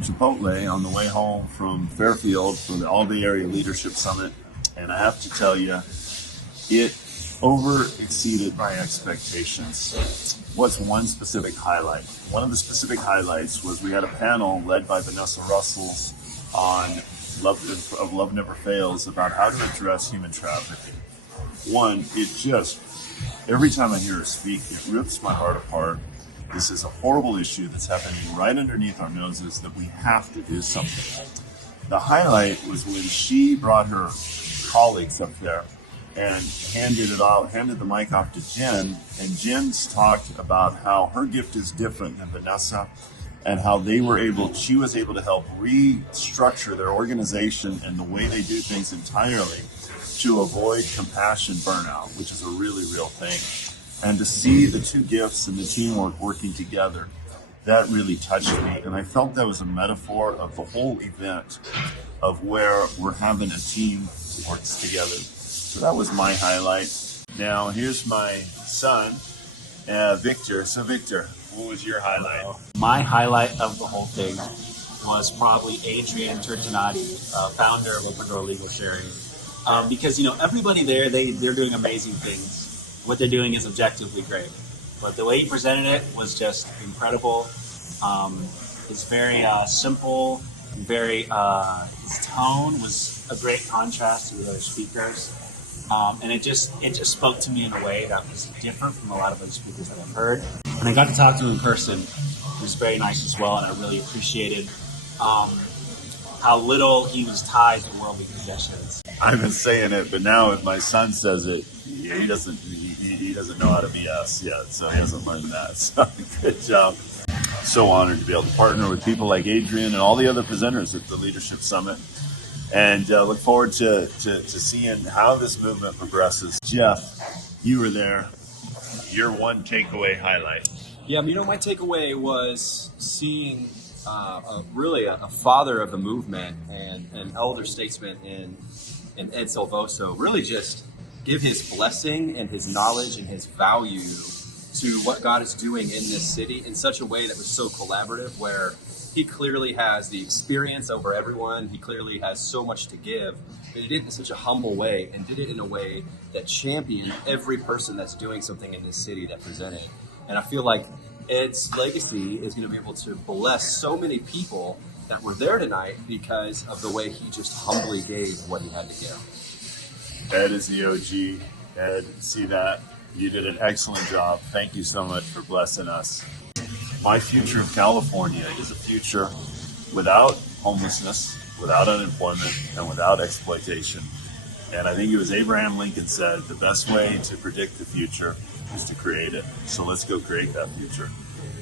a Chipotle on the way home from Fairfield for the All Bay Area Leadership Summit, and I have to tell you, it over exceeded my expectations. What's one specific highlight? One of the specific highlights was we had a panel led by Vanessa Russell on Love Never Fails about how to address human trafficking. One, it just, every time I hear her speak, it rips my heart apart. This is a horrible issue that's happening right underneath our noses that we have to do something. The highlight was when she brought her colleagues up there and handed the mic off to Jen, and Jen's talked about how her gift is different than Vanessa and how she was able to help restructure their organization and the way they do things entirely to avoid compassion burnout, which is a really real thing. And to see the two gifts and the teamwork working together, that really touched me. And I felt that was a metaphor of the whole event of where we're having a team that works together. So that was my highlight. Now here's my son, Victor. So Victor, what was your highlight? My highlight of the whole thing was probably Adrian Turtinati, founder of Open Door Legal Sharing. Because, everybody there, they're doing amazing things. What they're doing is objectively great. But the way he presented it was just incredible. It's very simple, his tone was a great contrast to the other speakers. And it just spoke to me in a way that was different from a lot of other speakers that I've heard. And I got to talk to him in person. He was very nice as well, and I really appreciated how little he was tied to worldly possessions. I've been saying it, but now if my son says it, he doesn't know how to BS yet, so he hasn't learned that. So good job. So honored to be able to partner with people like Adrian and all the other presenters at the Leadership Summit, and look forward to seeing how this movement progresses. Jeff, you were there. Your one takeaway highlight. Yeah, my takeaway was seeing really a father of the movement and an elder statesman in Ed Silvoso really just give his blessing and his knowledge and his value to what God is doing in this city in such a way that was so collaborative, where he clearly has the experience over everyone. He clearly has so much to give, but he did it in such a humble way and did it in a way that championed every person that's doing something in this city that presented. And I feel like Ed's legacy is going to be able to bless so many people that were there tonight because of the way he just humbly gave what he had to give. Ed is the OG. Ed, see that? You did an excellent job. Thank you so much for blessing us. My future of California is a future without homelessness, without unemployment, and without exploitation. And I think it was Abraham Lincoln said, the best way to predict the future is to create it. So let's go create that future.